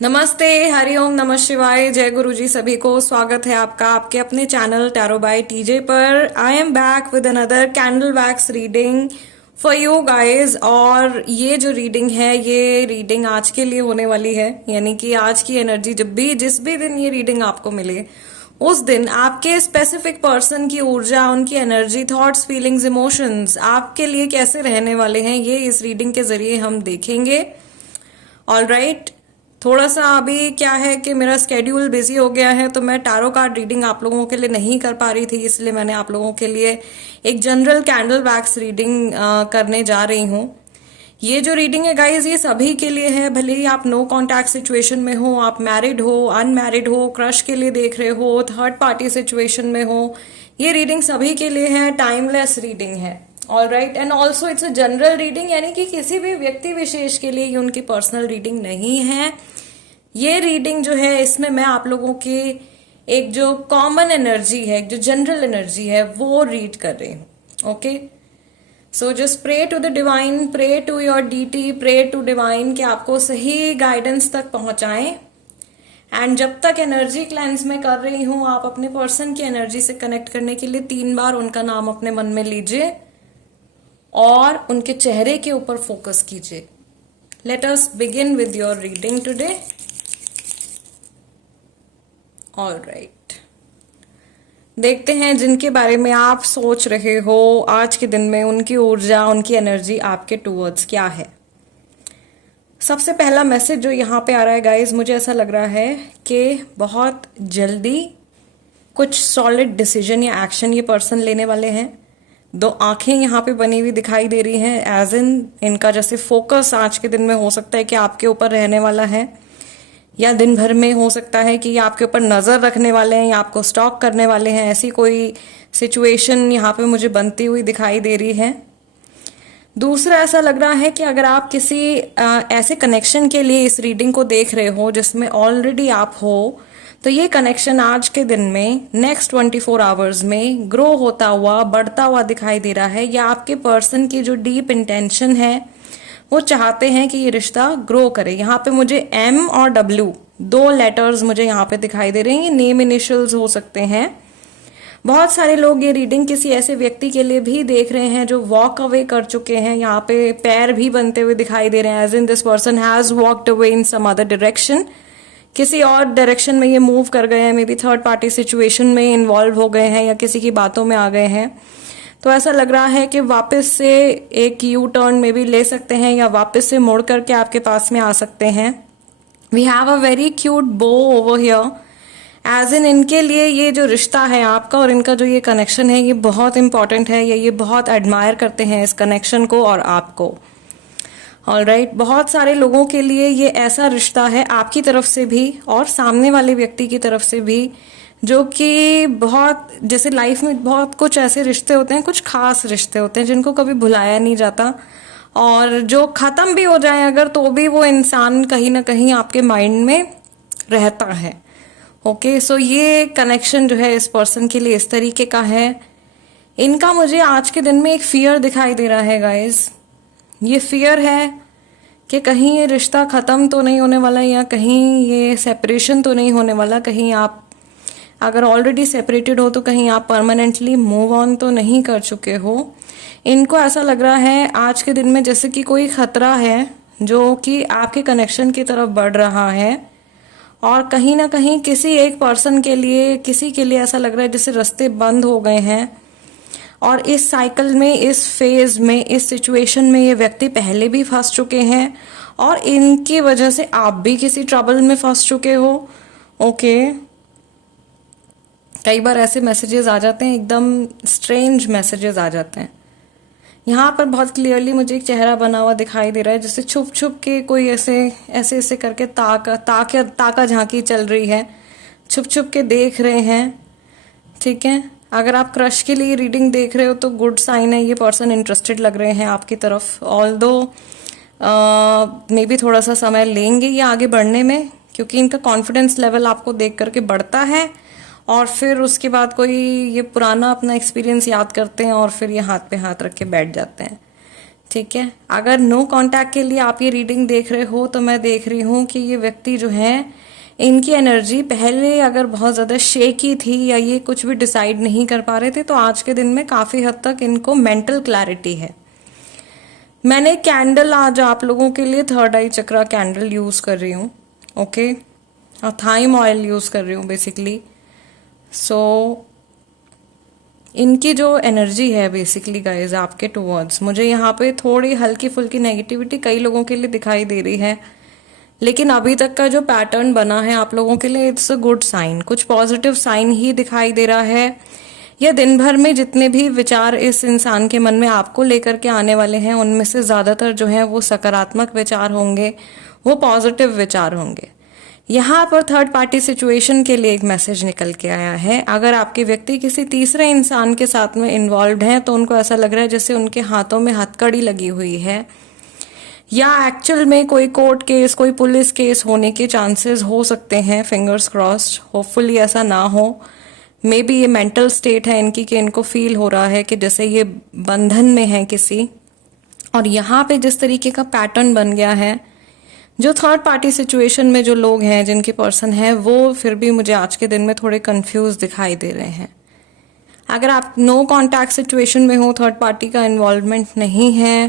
नमस्ते, हरिओम, नमः शिवाय, जय गुरु जी। सभी को स्वागत है आपका आपके अपने चैनल टैरो बाय टीजे पर। I am back with another candle wax reading for you guys. और ये जो रीडिंग है, ये रीडिंग आज के लिए होने वाली है। यानी कि आज की एनर्जी जिस भी दिन ये रीडिंग आपको मिले, उस दिन आपके स्पेसिफिक पर्सन की ऊर्जा, उनकी एनर्जी, थॉट्स, फीलिंग्स, इमोशंस आपके लिए कैसे रहने वाले हैं, ये इस रीडिंग के जरिए हम देखेंगे। ऑल राइट, थोड़ा सा अभी क्या है कि मेरा स्केड्यूल बिजी हो गया है, तो मैं टैरो कार्ड रीडिंग आप लोगों के लिए नहीं कर पा रही थी, इसलिए मैंने आप लोगों के लिए एक जनरल कैंडल वैक्स रीडिंग करने जा रही हूँ। ये जो रीडिंग है गाइज, ये सभी के लिए है। भले ही आप नो कांटेक्ट सिचुएशन में हो, आप मैरिड हो, अनमैरिड हो, क्रश के लिए देख रहे हो, थर्ड पार्टी सिचुएशन में हो, ये रीडिंग सभी के लिए है। टाइमलेस रीडिंग है। All right, and also it's a general reading, यानी कि किसी भी व्यक्ति विशेष के लिए ये उनकी पर्सनल रीडिंग नहीं है। ये रीडिंग जो है, इसमें मैं आप लोगों की एक जो कॉमन एनर्जी है, एक जो जनरल एनर्जी है, वो रीड कर रही हूँ। Okay, so just pray to the divine, pray to your deity, pray to divine कि आपको सही गाइडेंस तक पहुंचाएं। एंड जब तक एनर्जी क्लेंस में कर रही हूं, आप अपने पर्सन की एनर्जी से कनेक्ट करने के लिए 3 बार उनका नाम अपने मन में लीजिए और उनके चेहरे के ऊपर फोकस कीजिए। Let us begin with your reading today. All right, देखते हैं जिनके बारे में आप सोच रहे हो आज के दिन में, उनकी ऊर्जा, उनकी एनर्जी आपके टूवर्ड्स क्या है। सबसे पहला मैसेज जो यहाँ पे आ रहा है गाइज, मुझे ऐसा लग रहा है कि बहुत जल्दी कुछ सॉलिड डिसीजन या एक्शन ये पर्सन लेने वाले हैं। 2 आंखें यहाँ पे बनी हुई दिखाई दे रही हैं, एज इन इनका जैसे फोकस आज के दिन में हो सकता है कि आपके ऊपर रहने वाला है, या दिन भर में हो सकता है कि आपके ऊपर नजर रखने वाले हैं या आपको स्टॉक करने वाले हैं। ऐसी कोई सिचुएशन यहाँ पे मुझे बनती हुई दिखाई दे रही है। दूसरा, ऐसा लग रहा है कि अगर आप किसी ऐसे कनेक्शन के लिए इस रीडिंग को देख रहे हो जिसमें ऑलरेडी आप हो, तो ये कनेक्शन आज के दिन में नेक्स्ट 24 आवर्स में ग्रो होता हुआ, बढ़ता हुआ दिखाई दे रहा है। या आपके पर्सन की जो डीप इंटेंशन है, वो चाहते हैं कि ये रिश्ता ग्रो करे। यहाँ पे मुझे M और W 2 लेटर्स मुझे यहाँ पे दिखाई दे रहे हैं। ये नेम इनिशियल्स हो सकते हैं। बहुत सारे लोग ये रीडिंग किसी ऐसे व्यक्ति के लिए भी देख रहे हैं जो वॉक अवे कर चुके हैं। यहाँ पे पैर भी बनते हुए दिखाई दे रहे हैं, as in this person has walked away in some other direction. किसी और डायरेक्शन में ये मूव कर गए हैं, maybe third party situation में इन्वॉल्व हो गए हैं या किसी की बातों में आ गए हैं। तो ऐसा लग रहा है कि वापस से एक यू टर्न में भी ले सकते हैं या वापस से मुड़ करके आपके पास में आ सकते हैं। We have a very cute bow over here, as in इनके लिए ये जो रिश्ता है आपका और इनका जो ये कनेक्शन है, ये बहुत इंपॉर्टेंट है, या ये बहुत एडमायर करते हैं इस कनेक्शन को और आपको। ऑल राइट, बहुत सारे लोगों के लिए ये ऐसा रिश्ता है आपकी तरफ से भी और सामने वाले व्यक्ति की तरफ से भी, जो कि बहुत, जैसे लाइफ में बहुत कुछ ऐसे रिश्ते होते हैं, कुछ खास रिश्ते होते हैं जिनको कभी भुलाया नहीं जाता, और जो खत्म भी हो जाए अगर, तो भी वो इंसान कहीं ना कहीं आपके माइंड में रहता है। ओके, सो ये कनेक्शन जो है इस पर्सन के लिए इस तरीके का है। इनका मुझे आज के दिन में एक फियर दिखाई दे रहा है गाइज। ये फियर है कि कहीं ये रिश्ता खत्म तो नहीं होने वाला, या कहीं ये सेपरेशन तो नहीं होने वाला। कहीं आप अगर ऑलरेडी सेपरेटेड हो तो कहीं आप परमानेंटली मूव ऑन तो नहीं कर चुके हो। इनको ऐसा लग रहा है आज के दिन में जैसे कि कोई खतरा है जो कि आपके कनेक्शन की तरफ बढ़ रहा है, और कहीं ना कहीं किसी एक पर्सन के लिए, किसी के लिए ऐसा लग रहा है जैसे रास्ते बंद हो गए हैं। और इस साइकिल में, इस फेज में, इस सिचुएशन में ये व्यक्ति पहले भी फंस चुके हैं और इनकी वजह से आप भी किसी ट्रबल में फंस चुके हो। ओके, कई बार ऐसे मैसेजेस आ जाते हैं, एकदम स्ट्रेंज मैसेजेस आ जाते हैं। यहाँ पर बहुत क्लियरली मुझे एक चेहरा बना हुआ दिखाई दे रहा है, जैसे छुप छुप के कोई ऐसे ऐसे ऐसे करके ताका झांकी चल रही है, छुप छुप के देख रहे हैं। ठीक है, अगर आप क्रश के लिए रीडिंग देख रहे हो तो गुड साइन है, ये पर्सन इंटरेस्टेड लग रहे हैं आपकी तरफ। ऑल्दो मे बी थोड़ा सा समय लेंगे ये आगे बढ़ने में, क्योंकि इनका कॉन्फिडेंस लेवल आपको देख करके बढ़ता है, और फिर उसके बाद कोई ये पुराना अपना एक्सपीरियंस याद करते हैं और फिर ये हाथ पे हाथ रख के बैठ जाते हैं। ठीक है, अगर नो कांटेक्ट के लिए आप ये रीडिंग देख रहे हो तो मैं देख रही हूँ कि ये व्यक्ति जो है, इनकी एनर्जी पहले अगर बहुत ज़्यादा शेकी थी या ये कुछ भी डिसाइड नहीं कर पा रहे थे, तो आज के दिन में काफ़ी हद तक इनको मेंटल क्लैरिटी है। मैंने कैंडल आज आप लोगों के लिए थर्ड आई चक्रा कैंडल यूज़ कर रही हूँ, ओके, और थाइम ऑयल यूज़ कर रही हूँ बेसिकली। सो इनकी जो एनर्जी है बेसिकली गाइज आपके टूवर्ड्स, मुझे यहाँ पे थोड़ी हल्की फुल्की नेगेटिविटी कई लोगों के लिए दिखाई दे रही है, लेकिन अभी तक का जो पैटर्न बना है आप लोगों के लिए इट्स अ गुड साइन, कुछ पॉजिटिव साइन ही दिखाई दे रहा है। या दिन भर में जितने भी विचार इस इंसान के मन में आपको लेकर के आने वाले हैं, उनमें से ज़्यादातर जो है वो सकारात्मक विचार होंगे, वो पॉजिटिव विचार होंगे। यहाँ पर थर्ड पार्टी सिचुएशन के लिए एक मैसेज निकल के आया है। अगर आपके व्यक्ति किसी तीसरे इंसान के साथ में इन्वॉल्व हैं तो उनको ऐसा लग रहा है जैसे उनके हाथों में हथकड़ी लगी हुई है, या एक्चुअल में कोई कोर्ट केस, कोई पुलिस केस होने के चांसेस हो सकते हैं। फिंगर्स क्रॉस्ड, होपफुली ऐसा ना हो। मे बी ये मेंटल स्टेट है इनकी कि इनको फील हो रहा है कि जैसे ये बंधन में है किसी। और यहाँ पे जिस तरीके का पैटर्न बन गया है, जो थर्ड पार्टी सिचुएशन में जो लोग हैं, जिनके पर्सन हैं, वो फिर भी मुझे आज के दिन में थोड़े कंफ्यूज दिखाई दे रहे हैं। अगर आप नो कॉन्टैक्ट सिचुएशन में हो, थर्ड पार्टी का इन्वॉल्वमेंट नहीं है,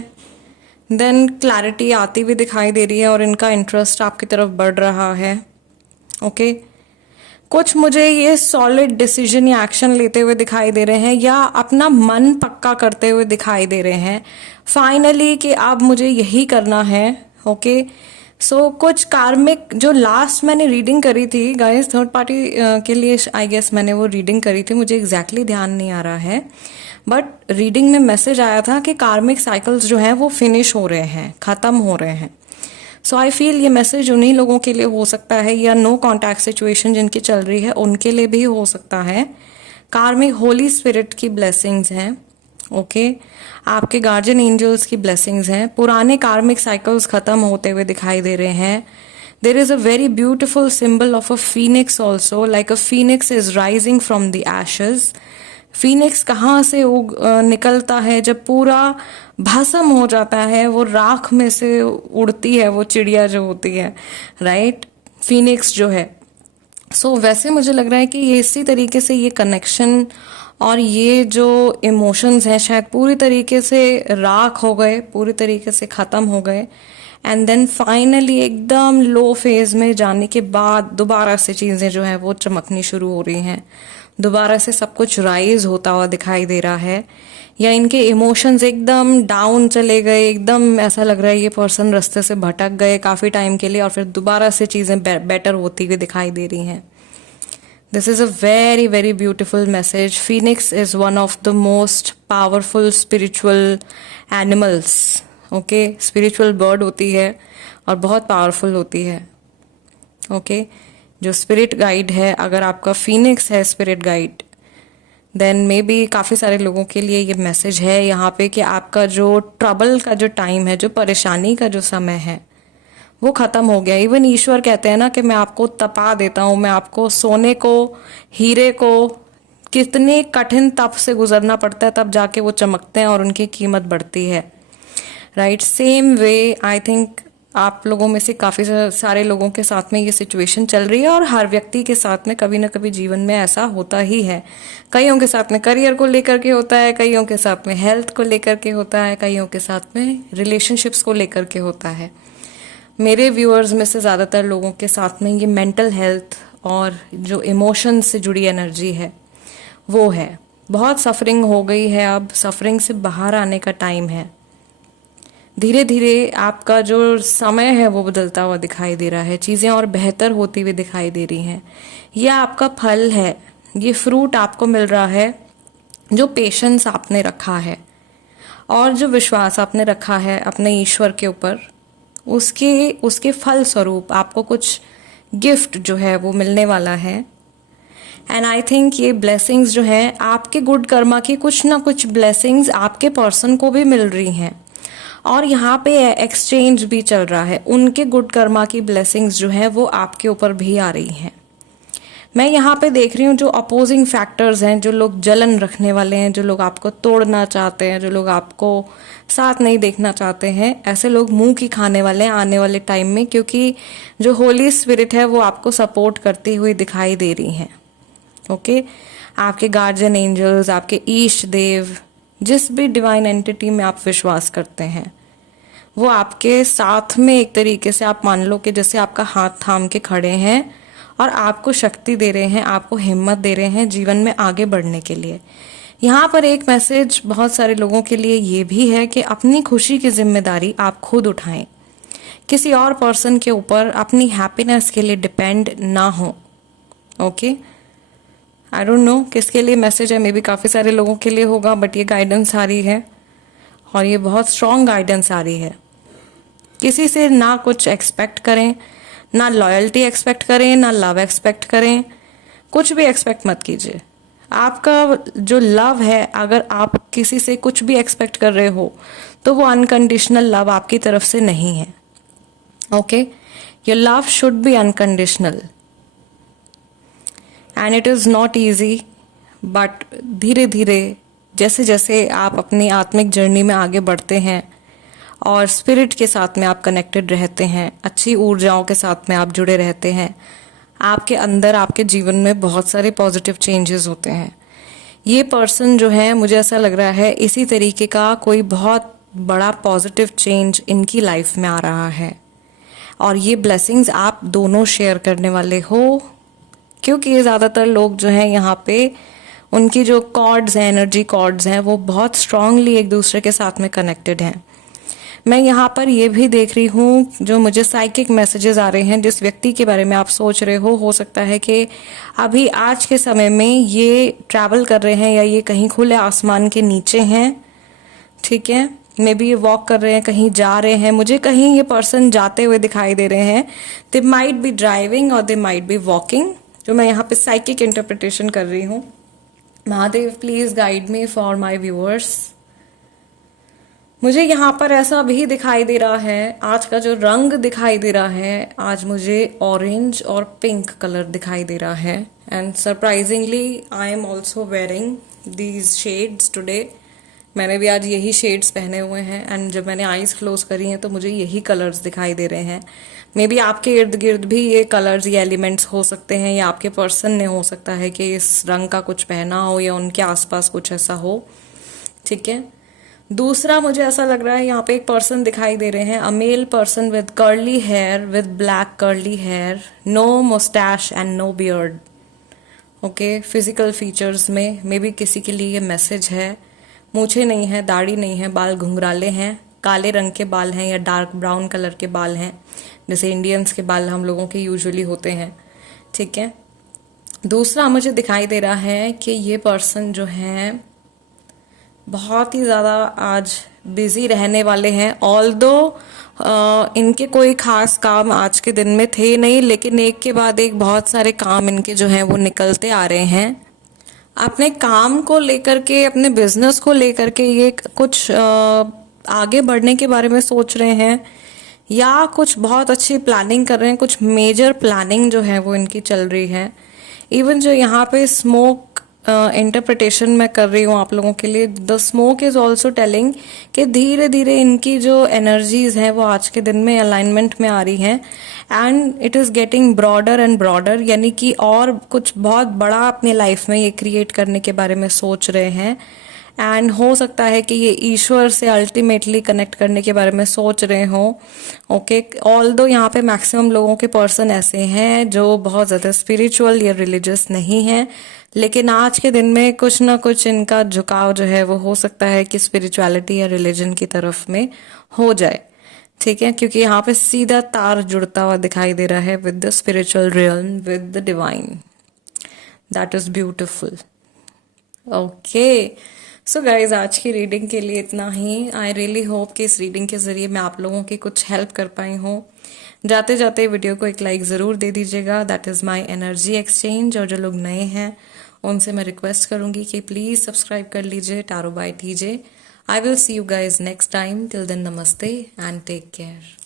देन क्लैरिटी आती हुई दिखाई दे रही है और इनका इंटरेस्ट आपकी तरफ बढ़ रहा है, ओके। कुछ मुझे ये सॉलिड डिसीजन या एक्शन लेते हुए दिखाई दे रहे हैं, या अपना मन पक्का करते हुए दिखाई दे रहे हैं फाइनली कि अब मुझे यही करना है, ओके। सो कुछ कार्मिक, जो लास्ट मैंने रीडिंग करी थी गाइस थर्ड पार्टी के लिए, आई गेस मैंने वो रीडिंग करी थी, मुझे एग्जैक्टली ध्यान नहीं आ रहा है, बट रीडिंग में मैसेज आया था कि कार्मिक साइकिल्स जो हैं वो फिनिश हो रहे हैं, खत्म हो रहे हैं। सो आई फील ये मैसेज उन्हीं लोगों के लिए हो सकता है, या नो कॉन्टैक्ट सिचुएशन जिनकी चल रही है उनके लिए भी हो सकता है। कार्मिक होली स्पिरिट की ब्लेसिंग्स हैं, ओके। आपके गार्जियन एंजल्स की ब्लेसिंग्स हैं। पुराने कार्मिक साइकिल्स खत्म होते हुए दिखाई दे रहे हैं। There is a very beautiful symbol of a Phoenix also, like a Phoenix is rising from the Ashes. Phoenix कहाँ से निकलता है जब पूरा भस्म हो जाता है, वो राख में से उड़ती है वो चिड़िया जो होती है, राइट, फीनिक्स जो है। सो वैसे मुझे लग रहा है कि ये इसी तरीके से ये कनेक्शन और ये जो इमोशंस हैं शायद पूरी तरीके से राख हो गए, पूरी तरीके से ख़त्म हो गए, एंड देन फाइनली एकदम लो फेज में जाने के बाद दोबारा से चीज़ें जो है वो चमकनी शुरू हो रही हैं, दोबारा से सब कुछ राइज होता हुआ दिखाई दे रहा है। या इनके इमोशंस एकदम डाउन चले गए, एकदम ऐसा लग रहा है ये पर्सन रास्ते से भटक गए काफ़ी टाइम के लिए, और फिर दोबारा से चीज़ें बेटर होती हुई दिखाई दे रही हैं। This is a very, very beautiful message. Phoenix is one of the most powerful spiritual animals. Okay, spiritual bird होती है और बहुत powerful होती है. Okay, जो spirit guide है, अगर आपका Phoenix है spirit guide, then maybe काफ़ी सारे लोगों के लिए ये मैसेज है यहाँ पे कि आपका जो ट्रबल का जो टाइम है, जो परेशानी का जो समय है, वो खत्म हो गया। इवन ईश्वर कहते हैं ना कि मैं आपको तपा देता हूँ, मैं आपको सोने को, हीरे को कितने कठिन तप से गुजरना पड़ता है, तब जाके वो चमकते हैं और उनकी कीमत बढ़ती है, right. Same way I think आप लोगों में से काफ़ी सारे लोगों के साथ में ये सिचुएशन चल रही है, और हर व्यक्ति के साथ में कभी ना कभी जीवन में ऐसा होता ही है। कईयों के साथ में करियर को लेकर के होता है, कईयों के साथ में हेल्थ को लेकर के होता है, कईयों के साथ में रिलेशनशिप्स को लेकर के होता है। मेरे व्यूअर्स में से ज़्यादातर लोगों के साथ में ये मेंटल हेल्थ और जो इमोशंस से जुड़ी एनर्जी है वो है। बहुत सफरिंग हो गई है, अब सफरिंग से बाहर आने का टाइम है। धीरे धीरे आपका जो समय है वो बदलता हुआ दिखाई दे रहा है, चीज़ें और बेहतर होती हुई दिखाई दे रही हैं। यह आपका फल है, ये फ्रूट आपको मिल रहा है, जो पेशेंस आपने रखा है और जो विश्वास आपने रखा है अपने ईश्वर के ऊपर, उसके फल स्वरूप आपको कुछ गिफ्ट जो है वो मिलने वाला है। एंड आई थिंक ये ब्लेसिंग्स जो है आपके गुड कर्मा की कुछ ना कुछ ब्लेसिंग्स आपके पर्सन को भी मिल रही हैं, और यहाँ पे एक्सचेंज भी चल रहा है। उनके गुड कर्मा की ब्लेसिंग्स जो है वो आपके ऊपर भी आ रही हैं। मैं यहाँ पे देख रही हूँ जो अपोजिंग फैक्टर्स हैं, जो लोग जलन रखने वाले हैं, जो लोग आपको तोड़ना चाहते हैं, जो लोग आपको साथ नहीं देखना चाहते हैं, ऐसे लोग मुंह की खाने वाले हैं आने वाले टाइम में, क्योंकि जो होली स्पिरिट है वो आपको सपोर्ट करती हुई दिखाई दे रही हैं। ओके, आपके गार्जियन एंजल्स, आपके ईष्ट देव, जिस भी डिवाइन एंटिटी में आप विश्वास करते हैं, वो आपके साथ में एक तरीके से आप मान लो कि जैसे आपका हाथ थाम के खड़े हैं और आपको शक्ति दे रहे हैं, आपको हिम्मत दे रहे हैं जीवन में आगे बढ़ने के लिए। यहाँ पर एक मैसेज बहुत सारे लोगों के लिए ये भी है कि अपनी खुशी की जिम्मेदारी आप खुद उठाएं, किसी और पर्सन के ऊपर अपनी हैप्पीनेस के लिए डिपेंड ना हो। ओके, आई डोंट नो किसके लिए मैसेज है, मे बी काफ़ी सारे लोगों के लिए होगा, बट ये गाइडेंस आ रही है और ये बहुत स्ट्रॉन्ग गाइडेंस आ रही है। किसी से ना कुछ एक्सपेक्ट करें, ना लॉयल्टी एक्सपेक्ट करें, ना लव एक्सपेक्ट करें, कुछ भी एक्सपेक्ट मत कीजिए। आपका जो लव है, अगर आप किसी से कुछ भी एक्सपेक्ट कर रहे हो तो वो अनकंडीशनल लव आपकी तरफ से नहीं है। Okay, your love should be unconditional and it is not easy, but धीरे धीरे जैसे जैसे आप अपनी आत्मिक जर्नी में आगे बढ़ते हैं और स्पिरिट के साथ में आप कनेक्टेड रहते हैं, अच्छी ऊर्जाओं के साथ में आप जुड़े रहते हैं, आपके अंदर, आपके जीवन में बहुत सारे पॉजिटिव चेंजेस होते हैं। ये पर्सन जो है, मुझे ऐसा लग रहा है इसी तरीके का कोई बहुत बड़ा पॉजिटिव चेंज इनकी लाइफ में आ रहा है और ये ब्लेसिंग्स आप दोनों शेयर करने वाले हो, क्योंकि ये ज़्यादातर लोग जो हैं यहाँ पे, उनकी जो कॉर्ड्स हैं, एनर्जी कॉर्ड्स हैं, वो बहुत स्ट्रांगली एक दूसरे के साथ में कनेक्टेड हैं। मैं यहाँ पर ये भी देख रही हूँ, जो मुझे साइकिक मैसेजेस आ रहे हैं, जिस व्यक्ति के बारे में आप सोच रहे हो सकता है कि अभी आज के समय में ये ट्रैवल कर रहे हैं या ये कहीं खुले आसमान के नीचे हैं। ठीक है, मे बी ये वॉक कर रहे हैं, कहीं जा रहे हैं, मुझे कहीं ये पर्सन जाते हुए दिखाई दे रहे हैं। दे माइट बी ड्राइविंग और दे माइट बी वॉकिंग, जो मैं यहाँ पे साइकिक इंटरप्रिटेशन कर रही हूँ। Mahadev please guide me for my viewers. मुझे यहाँ पर ऐसा भी दिखाई दे रहा है, आज का जो रंग दिखाई दे रहा है, आज मुझे ऑरेंज और पिंक कलर दिखाई दे रहा है। And surprisingly I am also wearing these shades today. मैंने भी आज यही शेड्स पहने हुए हैं एंड जब मैंने आईज क्लोज करी हैं तो मुझे यही कलर्स दिखाई दे रहे हैं। मे बी आपके इर्द गिर्द भी ये कलर्स, ये एलिमेंट्स हो सकते हैं, या आपके पर्सन ने हो सकता है कि इस रंग का कुछ पहना हो या उनके आसपास कुछ ऐसा हो। ठीक है, दूसरा मुझे ऐसा लग रहा है यहाँ पे एक पर्सन दिखाई दे रहे हैं, a male person with curly hair, with black curly hair, no moustache and no beard. Okay, physical features में मे बी किसी के लिए ये मैसेज है। मूछें नहीं है, दाढ़ी नहीं है, बाल घुंघराले हैं, काले रंग के बाल हैं या डार्क ब्राउन कलर के बाल हैं, जैसे इंडियंस के बाल हम लोगों के यूजुअली होते हैं। ठीक है, दूसरा मुझे दिखाई दे रहा है कि ये पर्सन जो है बहुत ही ज़्यादा आज बिजी रहने वाले हैं। ऑल्दो इनके कोई खास काम आज के दिन में थे नहीं, लेकिन एक के बाद एक बहुत सारे काम इनके जो हैं वो निकलते आ रहे हैं। अपने काम को लेकर के, अपने बिजनेस को लेकर के ये कुछ आगे बढ़ने के बारे में सोच रहे हैं या कुछ बहुत अच्छी प्लानिंग कर रहे हैं, कुछ मेजर प्लानिंग जो है वो इनकी चल रही है। इवन जो यहाँ पे स्मोक इंटरप्रिटेशन मैं कर रही हूँ आप लोगों के लिए, the smoke is also telling कि धीरे धीरे इनकी जो एनर्जीज हैं वो आज के दिन में अलाइनमेंट में आ रही हैं and it is getting broader and broader, यानी कि और कुछ बहुत बड़ा अपने लाइफ में ये क्रिएट करने के बारे में सोच रहे हैं। एंड हो सकता है कि ये ईश्वर से अल्टीमेटली कनेक्ट करने के बारे में सोच रहे हो। ओके, ऑल्दो यहाँ पे मैक्सिमम लोगों के पर्सन ऐसे हैं जो बहुत ज़्यादा स्पिरिचुअल या रिलीजियस नहीं है, लेकिन आज के दिन में कुछ ना कुछ इनका झुकाव जो है वो हो सकता है कि स्पिरिचुअलिटी या रिलीजन की तरफ में हो जाए। ठीक है, क्योंकि यहाँ पे सीधा तार जुड़ता हुआ दिखाई दे रहा है with the spiritual realm, with the divine. That is beautiful. Okay, so guys, आज की रीडिंग के लिए इतना ही। आई रियली होप कि इस रीडिंग के जरिए मैं आप लोगों की कुछ हेल्प कर पाई हूँ। जाते जाते वीडियो को एक लाइक ज़रूर दे दीजिएगा, that is my energy exchange. और जो लोग नए हैं उनसे मैं रिक्वेस्ट करूंगी कि प्लीज़ सब्सक्राइब कर लीजिए tarot by TJ. I will see you guys next time. Till then, नमस्ते एंड टेक केयर।